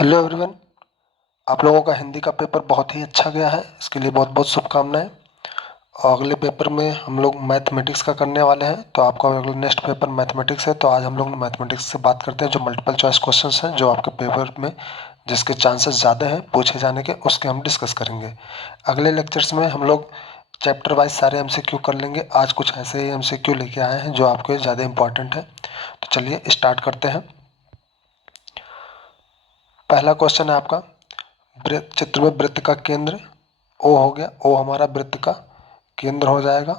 Hello everyone. आप लोगों का हिंदी का पेपर बहुत ही अच्छा गया है, इसके लिए बहुत बहुत शुभकामनाएं। और अगले पेपर में हम लोग मैथमेटिक्स का करने वाले हैं, तो आपका अगला नेक्स्ट पेपर मैथमेटिक्स है। तो आज हम लोग मैथमेटिक्स से बात करते हैं, जो मल्टीपल चॉइस क्वेश्चंस हैं जो आपके पेपर में जिसके चांसेस ज़्यादा हैं पूछे जाने के, उसके हम डिस्कस करेंगे। अगले लेक्चर्स में हम लोग चैप्टर वाइज सारे एमसीक्यू कर लेंगे। आज कुछ ऐसे ही एमसीक्यू लेके आए हैं जो आपके ज़्यादा इंपॉर्टेंट है। तो चलिए स्टार्ट करते हैं। पहला क्वेश्चन है आपका, चित्र में वृत्त का केंद्र ओ हो गया। ओ हमारा वृत्त का केंद्र हो जाएगा।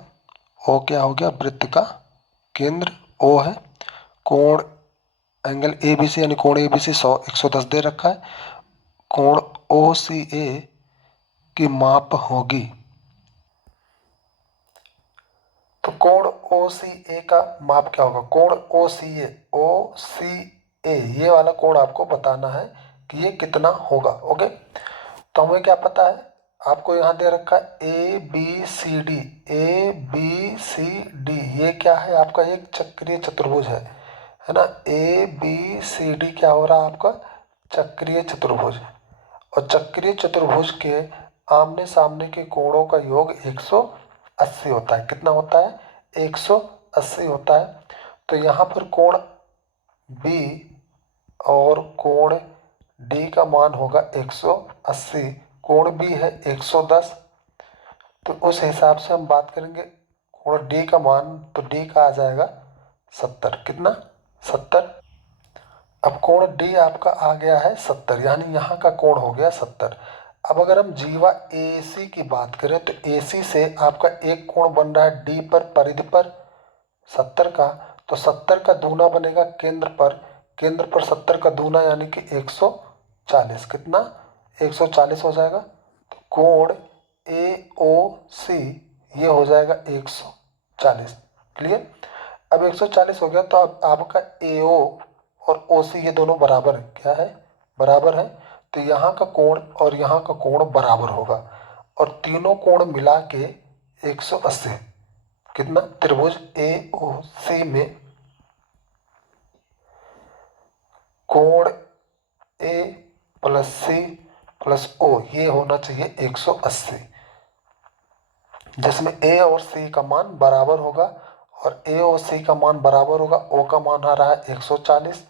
ओ क्या हो गया? वृत्त का केंद्र ओ है। कोण एंगल ए बी सी यानी कोण ए बी सी 110 दे रखा है। कोण ओ सी ए की माप होगी। तो कोण ओ सी ए का माप क्या होगा? कोण ओ सी ए ये वाला कोण आपको बताना है कि ये कितना होगा। ओके, तो हमें क्या पता है? आपको यहाँ दे रखा है A B C D. A B C D ये क्या है? आपका एक चक्रीय चतुर्भुज है ना। ए बी सी डी क्या हो रहा है? आपका चक्रीय चतुर्भुज। और चक्रीय चतुर्भुज के आमने सामने के कोणों का योग 180 होता है। कितना होता है? 180 होता है। तो यहाँ पर कोण बी और कोण डी का मान होगा 180। कोण बी है 110। तो उस हिसाब से हम बात करेंगे कोण डी का मान, तो डी का आ जाएगा 70। कितना? 70। अब कोण डी आपका आ गया है 70, यानी यहाँ का कोण हो गया 70। अब अगर हम जीवा ए सी की बात करें तो ए सी से आपका एक कोण बन रहा है डी पर, परिधि पर 70 का। तो 70 का दूना बनेगा केंद्र पर। केंद्र पर 70 का दूना यानी कि 140। कितना? 140 हो जाएगा। तो कोण ए ओ सी ये हो जाएगा 140। क्लियर? अब 140 हो गया तो अब आपका ए ओ और ओ सी ये दोनों बराबर है। क्या है? बराबर है। तो यहाँ का कोण और यहाँ का कोण बराबर होगा, और तीनों कोण मिला के 180। कितना? त्रिभुज ए ओ सी में कोण ए प्लस सी प्लस ओ ये होना चाहिए 180, जिसमें ए और सी का मान बराबर होगा। और ए और सी का मान बराबर होगा, ओ का मान आ रहा है 140,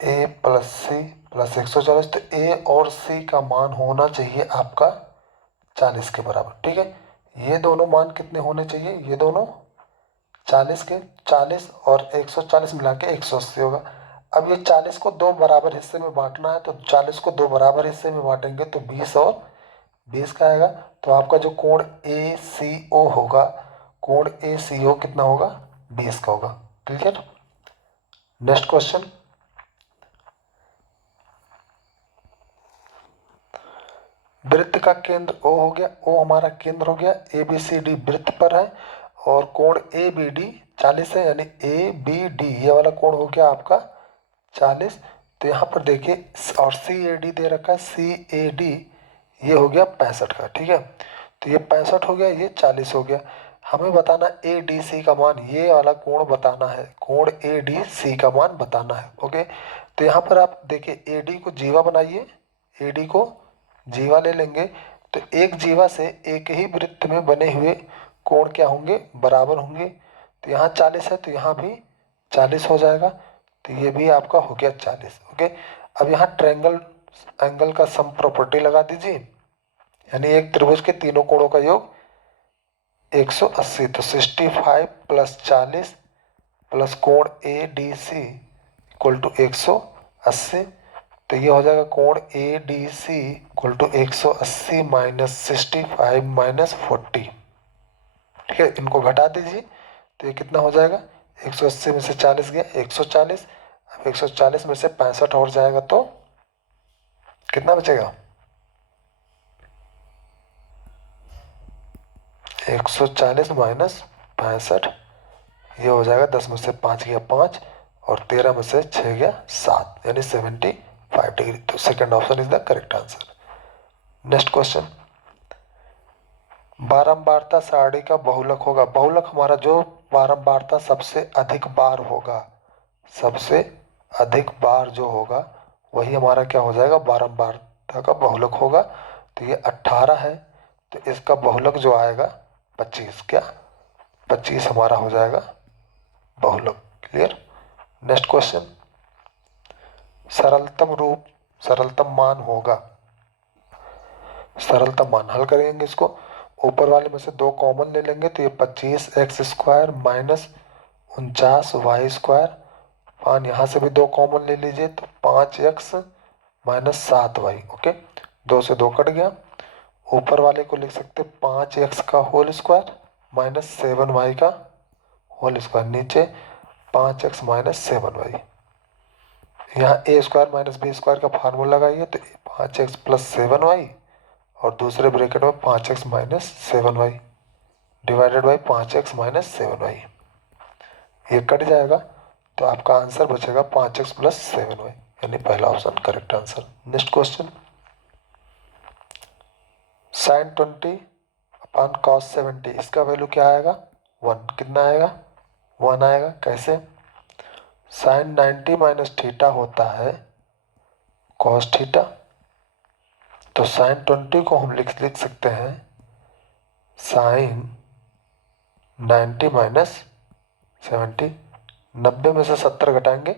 ए प्लस सी प्लस 140। तो ए और सी का मान होना चाहिए आपका 40 के बराबर। ठीक है, ये दोनों मान कितने होने चाहिए? ये दोनों 40 के। 40 और 140 मिला के 180 होगा। अब ये 40 को दो बराबर हिस्से में बांटना है, तो 40 को दो बराबर हिस्से में बांटेंगे तो 20 और 20 का आएगा। तो आपका जो कोण ए सी ओ होगा, कोण ए सी ओ कितना होगा? 20 का होगा। क्लियर? नेक्स्ट क्वेश्चन, वृत्त का केंद्र O हो गया। O हमारा केंद्र हो गया। ए बी सी डी वृत्त पर है, और कोण ए बी डी 40 है, यानी ए बी डी ये वाला कोण हो गया आपका 40। तो यहाँ पर देखिए, और सी ए डी दे रखा है। सी ए डी ये हो गया 65 का। ठीक है, तो ये 65 हो गया, ये 40 हो गया। हमें बताना ए डी सी का मान, ये वाला कोण बताना है। कोण ए डी सी का मान बताना है। ओके, तो यहाँ पर आप देखिए ए डी को जीवा बनाइए। ए डी को जीवा ले लेंगे, तो एक जीवा से एक ही वृत्त में बने हुए कोण क्या होंगे? बराबर होंगे। तो यहाँ 40 है तो यहाँ भी 40 हो जाएगा। तो ये भी आपका हो गया 40। ओके, अब यहाँ ट्रायंगल एंगल का सम प्रॉपर्टी लगा दीजिए, यानी एक त्रिभुज के तीनों कोणों का योग 180। तो 65 प्लस 40 प्लस कोण A D C equal to 180। तो ये हो जाएगा कोण A D C equal to 180 minus 65 minus 40। ठीक है, इनको घटा दीजिए तो ये कितना हो जाएगा? 180 में से 40 गया 140। अब 140 में से 65 और जाएगा तो कितना बचेगा? 140 माइनस 65, ये हो जाएगा 10 में से 5 गया 5, और 13 में से 6 गया 7, यानी 75 डिग्री। तो second option is the correct answer. Next question, बारंबारता सारणी का बहुलक होगा। बहुलक हमारा जो बारंबारता सबसे अधिक बार होगा, सबसे अधिक बार जो होगा वही हमारा क्या हो जाएगा, बारंबारता का बहुलक होगा। तो ये 18 है, तो इसका बहुलक जो आएगा 25, क्या 25 हमारा हो जाएगा बहुलक। क्लियर। नेक्स्ट क्वेश्चन, सरलतम मान होगा। सरलतम मान हल करेंगे इसको, ऊपर वाले में से 2 कॉमन ले लेंगे तो ये 25x² माइनस 49y²। पान यहाँ से भी 2 कॉमन ले लीजिए तो 5x माइनस 7y। ओके, 2 से 2 कट गया। ऊपर वाले को लिख सकते 5x का होल स्क्वायर माइनस 7y का होल स्क्वायर, नीचे 5x माइनस 7y। यहाँ a² माइनस b² का फार्मूला लगाइए तो 5x प्लस 7y और दूसरे ब्रैकेट में 5x minus 7y divided by 5x minus 7y। ये कट जाएगा तो आपका आंसर बचेगा 5x प्लस 7y, यानी पहला option correct answer. Next question, sin 20 अपान cos 70, इसका वैल्यू क्या आएगा 1। कितना आएगा 1 आएगा। कैसे, sin 90 माइनस थीटा होता है cos थीटा, तो sin 20 को हम लिख सकते हैं sin 90 माइनस 70। 90 में से 70 घटाएंगे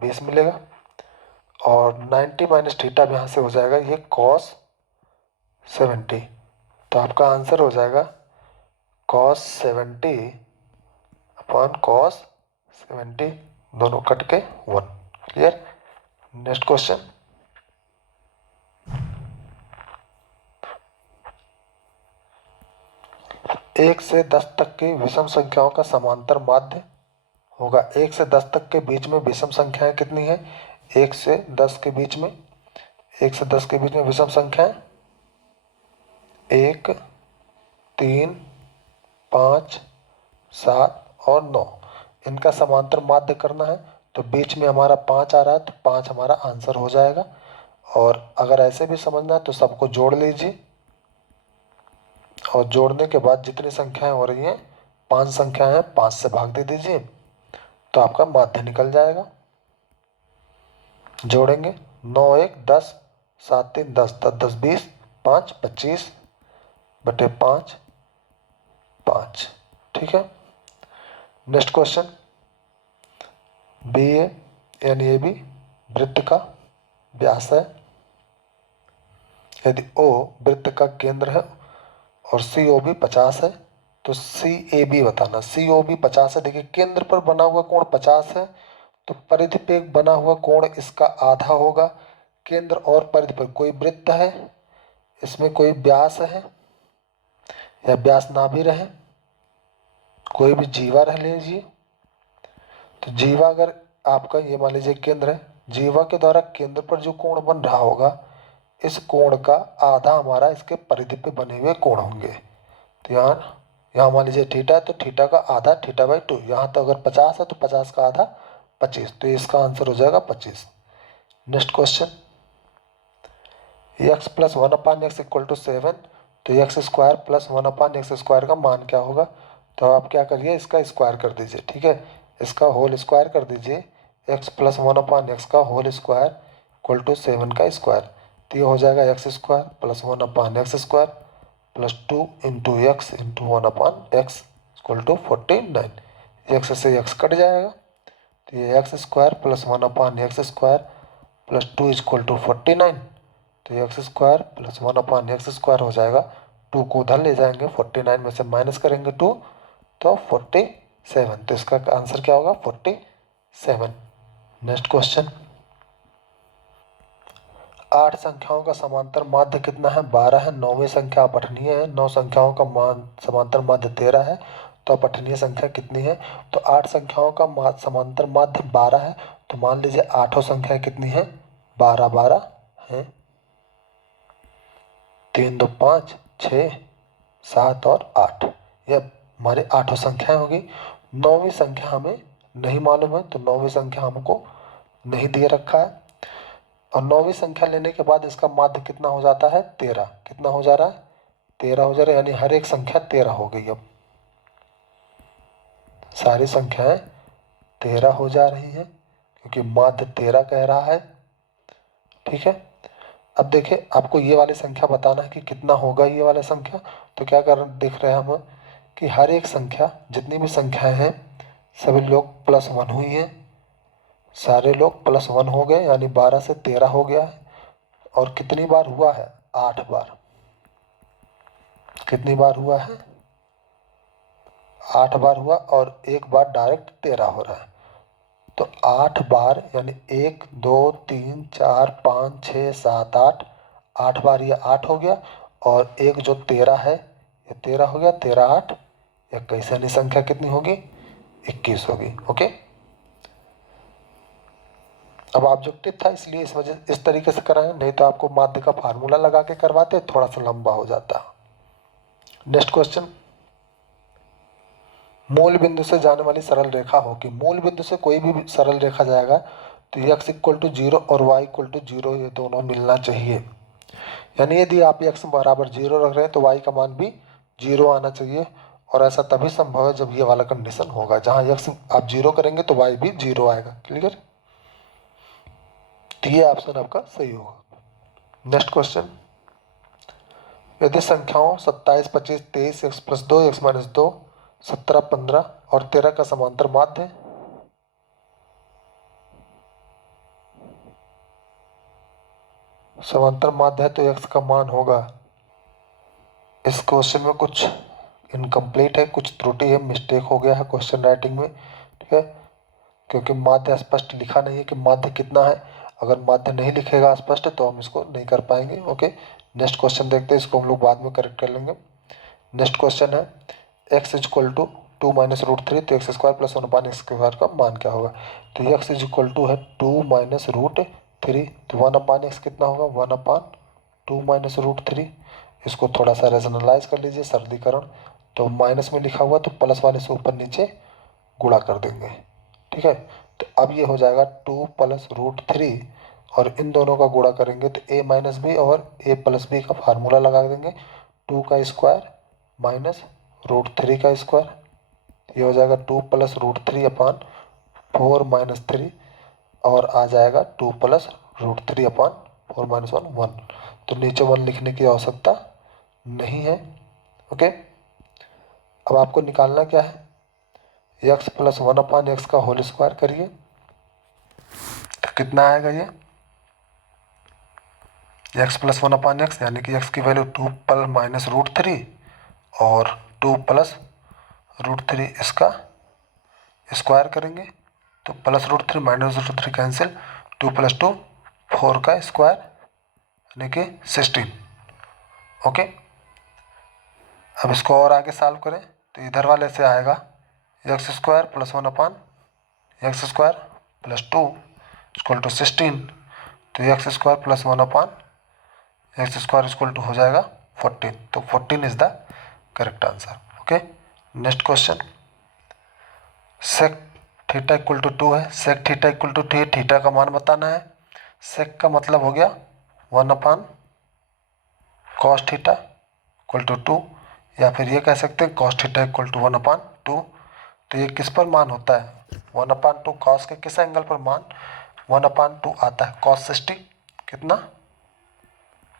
20 मिलेगा, और 90 माइनस थीटा यहाँ से हो जाएगा ये cos 70। तो आपका आंसर हो जाएगा cos 70 अपॉन cos 70, दोनों कट के 1। क्लियर। नेक्स्ट क्वेश्चन, एक से 10 तक की विषम संख्याओं का समांतर माध्य होगा। 1 से 10 तक के बीच में विषम संख्याएं कितनी है, 1 से 10 के बीच में, 1 से 10 के बीच में विषम संख्याएं 1, 3, 5, 7 और 9। इनका समांतर माध्य करना है तो बीच में हमारा 5 आ रहा है तो 5 हमारा आंसर हो जाएगा। और अगर ऐसे भी समझना है तो सबको जोड़ लीजिए, और जोड़ने के बाद जितनी संख्याएं हो रही हैं 5 संख्याएं हैं, 5 से भाग दे दीजिए तो आपका माध्य निकल जाएगा। जोड़ेंगे 9 1 10, 7 3 10, 10 10 20, 5 25 बटे 5 5। ठीक है। नेक्स्ट क्वेश्चन, बी ए यानी ए बी वृत्त का व्यास है। यदि ओ वृत्त का केंद्र है और सी ओ बी 50 है तो सी ए बी बताना। सी ओ बी 50 है, देखिए केंद्र पर बना हुआ कोण 50 है तो परिधि पे बना हुआ कोण इसका आधा होगा। केंद्र और परिधि पर कोई वृत्त है, इसमें कोई व्यास है या व्यास ना भी रहे, कोई भी जीवा रह लीजिए। तो जीवा अगर आपका ये मान लीजिए केंद्र है, जीवा के द्वारा केंद्र पर जो कोण बन रहा होगा इस कोण का आधा हमारा इसके परिधि पे बने हुए कोण होंगे। तो यहाँ मान लीजिए थीटा है तो थीटा का आधा थीटा बाई 2। यहाँ तो अगर 50 है तो 50 का आधा 25, तो इसका आंसर हो जाएगा 25। Next question, X plus 1/x equal to 7, तो x² प्लस 1/x² का मान क्या होगा। तो आप क्या करिए, इसका स्क्वायर कर दीजिए। ठीक है, इसका होल स्क्वायर कर दीजिए, x प्लस 1/x का होल स्क्वायर इक्वल टू 7 का स्क्वायर। तो ये हो जाएगा x² plus 1/x² plus 2 into X into 1/x equal to 49। x से x कट जाएगा तो ये x² plus 1/x² plus 2 equal to 49। तो x² प्लस 1/x² हो जाएगा, 2 को उधर ले जाएंगे, 49 में से माइनस करेंगे 2 तो 47। तो इसका आंसर क्या होगा 47। नेक्स्ट क्वेश्चन, 8 संख्याओं का समांतर माध्य कितना है, 12 है। 9वीं संख्या अपठनीय है, 9 संख्याओं का समांतर माध्य 13 है, तो अपठनीय संख्या कितनी है। तो 8 संख्याओं का समांतर माध्य 12 है, तो मान लीजिए 8 संख्या कितनी है 12 12 है, 3 2 5 6 7 और 8, ये हमारे 8 संख्याएं होगी। 9वीं संख्या हमें नहीं मालूम है तो 9वीं संख्या हमको नहीं दे रखा है, और 9वीं संख्या लेने के बाद इसका माध्य कितना हो जाता है 13। कितना हो जा रहा है 13 हो जा रहा है, यानी हर एक संख्या 13 हो गई। अब सारी संख्याएं 13 हो जा रही हैं क्योंकि माध्य 13 कह रहा है। ठीक है, अब देखिए आपको ये वाली संख्या बताना है कि कितना होगा ये वाला संख्या। तो क्या कर देख रहे हैं हम कि हर एक संख्या, जितनी भी संख्याएं हैं सभी लोग +1 हुई हैं, सारे लोग +1 हो गए, यानी 12 से 13 हो गया है। और कितनी बार हुआ है? 8 बार। कितनी बार हुआ है? 8 बार हुआ, और एक बार डायरेक्ट 13 हो रहा है। तो 8 बार यानी 1 2 3 4 5 6 7 8, 8 बार ये 8 हो गया, और एक जो 13 है ये 13 हो गया, 13 8 21, यानी संख्या कितनी होगी? 21 होगी। ओके, अब ऑब्जेक्टिव था इसलिए इस वजह इस तरीके से कराएं, नहीं तो आपको माध्य का फार्मूला लगा के करवाते, थोड़ा सा लंबा हो जाता। नेक्स्ट क्वेश्चन, मूल बिंदु से जाने वाली सरल रेखा हो। कि मूल बिंदु से कोई भी सरल रेखा जाएगा तो x इक्वल टू 0 और y इक्वल टू 0 ये दोनों मिलना चाहिए। यानी यदि आप x बराबर 0 रख रहे हैं तो y का मान भी 0 आना चाहिए, और ऐसा तभी संभव है जब ये वाला कंडीशन होगा, जहाँ x आप 0 करेंगे तो y भी 0 आएगा। क्लियर? तो ये ऑप्शन आपका सही होगा। नेक्स्ट क्वेश्चन, यदि संख्याओं 27 25 23 x+2 x-2 17 15 और 13 का समांतर माध्य है। समांतर माध्य है तो x का मान होगा, इस क्वेश्चन में कुछ इनकम्प्लीट है, कुछ त्रुटि है, मिस्टेक हो गया है क्वेश्चन राइटिंग में। ठीक है, क्योंकि माध्य स्पष्ट लिखा नहीं है कि माध्य कितना है। अगर माध्य नहीं लिखेगा स्पष्ट तो हम इसको नहीं कर पाएंगे। ओके, नेक्स्ट क्वेश्चन देखते हैं, इसको हम लोग बाद में करेक्ट कर लेंगे। नेक्स्ट क्वेश्चन है x equal to 2 minus root 3, तो x² प्लस 1/x² का मान क्या होगा? तो x इक्वल टू है 2 माइनस रूट 3, तो 1/x कितना होगा? 1/2 माइनस रूट 3। इसको थोड़ा सा रेशनलाइज कर लीजिए, सरलीकरण। तो माइनस में लिखा हुआ तो प्लस वाले से ऊपर नीचे गुणा कर देंगे। ठीक है, तो अब ये हो जाएगा 2 प्लस रूट 3, और इन दोनों का गुणा करेंगे तो a माइनस बी और a प्लस बी का फार्मूला लगा देंगे। 2 का स्क्वायर माइनस रूट 3 का स्क्वायर, ये हो जाएगा 2 प्लस रूट 3/4 माइनस 3, और आ जाएगा 2 प्लस रूट 3/4 माइनस 1 1। तो नीचे 1 लिखने की आवश्यकता नहीं है। ओके, अब आपको निकालना क्या है? x प्लस 1/x का होल स्क्वायर करिए तो कितना आएगा ये? x प्लस 1/x यानी कि x की वैल्यू 2 प्लस माइनस रूट 3 और 2 प्लस रूट 3 इसका स्क्वायर करेंगे तो plus root 3 minus root 3 cancel, 2 plus 2 4 का स्क्वायर यानी कि 16। ओके, अब इसको और आगे सॉल्व करें तो इधर वाले से आएगा x² plus 1/x² plus 2 equal to 16, तो x² plus 1/x² equal to हो जाएगा 14। तो 14 is the correct answer. Okay, next question, sec theta equal to 2 है। Sec theta equal to theta का मान बताना है। सेक का मतलब हो गया 1/cos थीटा इक्वल टू 2, या फिर ये कह सकते हैं cos थीटा इक्वल टू 1/2। तो ये किस पर मान होता है? 1/2 cos के किस एंगल पर मान 1/2 आता है? cos 60। कितना?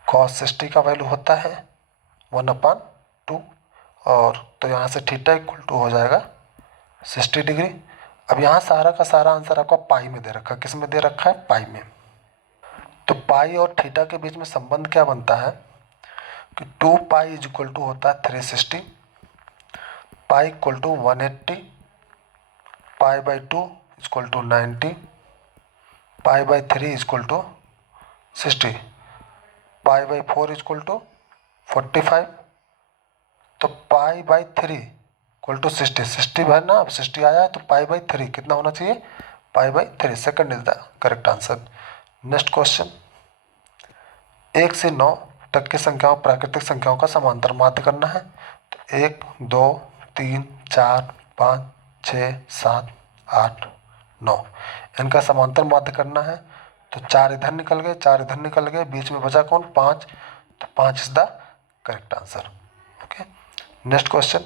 cos 60 का वैल्यू होता है 1/2, और तो यहाँ से थीटा इक्वल टू हो जाएगा 60 डिग्री। अब यहाँ सारा का सारा आंसर आपका पाई में दे रखा है। किस में दे रखा है? पाई में। तो पाई और थीटा के बीच में संबंध क्या बनता है कि 2 पाई इज इक्वल टू होता है 360, pi equal to 180, pi by 2 equal to 90, pi by 3 equal to 60, pi by 4 equal to 45। तो पाई बाई 3 इक्वल टू 60, 60 है ना, अब 60 आया है तो पाई बाई 3 कितना होना चाहिए? पाई by 3। Second is the correct answer. Next question, 1 से 9 तक की संख्याओं प्राकृतिक संख्याओं का समांतर माध्य करना है। तो 1 2 3 4 5 6 7 8 9 इनका समांतर माध्य करना है। तो 4 इधर निकल गए, 4 इधर निकल गए, बीच में बचा कौन? 5। तो 5 is the correct answer. Okay, next question,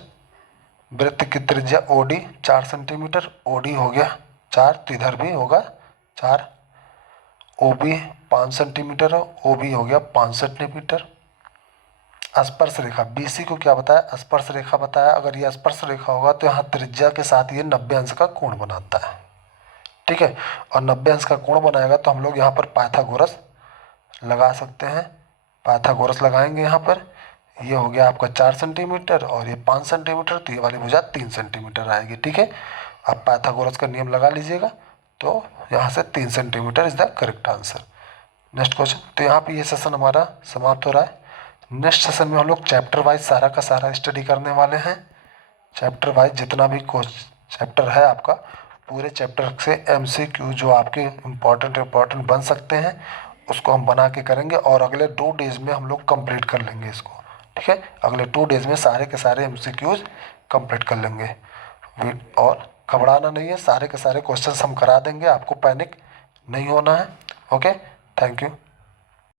वृत्त की त्रिज्या OD 4 सेंटीमीटर, OD हो गया 4, तो इधर भी होगा 4, ओ बी 5 सेंटीमीटर है, ओ बी हो गया 5 सेंटीमीटर। स्पर्श रेखा बी सी को क्या बताया, स्पर्श रेखा बताया। अगर ये स्पर्श रेखा होगा तो यहाँ त्रिज्या के साथ ये 90 अंश का कोण बनाता है, ठीक है। और 90 अंश का कोण बनाएगा तो हम लोग यहाँ पर पाइथागोरस लगा सकते हैं। पाइथागोरस लगाएंगे यहाँ पर, ये हो गया आपका 4 सेंटीमीटर और ये 5 सेंटीमीटर, तो ये वाली भुजा 3 सेंटीमीटर आएगी, ठीक है। आप पाइथागोरस का नियम लगा लीजिएगा, तो यहाँ से 3 centimetre is the correct answer. Next question. तो यहाँ पे ये सेशन हमारा समाप्त हो रहा है। नेक्स्ट सेशन में हम लोग चैप्टर वाइज सारा का सारा स्टडी करने वाले हैं। चैप्टर वाइज जितना भी चैप्टर है आपका, पूरे चैप्टर से MCQ जो आपके इम्पोर्टेंट बन सकते हैं उसको हम बना के करेंगे, और अगले 2 डेज में हम लोग कंप्लीट कर लेंगे इसको, ठीक है। अगले 2 डेज में सारे के सारे MCQs कंप्लीट कर लेंगे। और घबराना नहीं है, सारे के सारे क्वेश्चंस हम करा देंगे, आपको पैनिक नहीं होना है। Okay, thank you.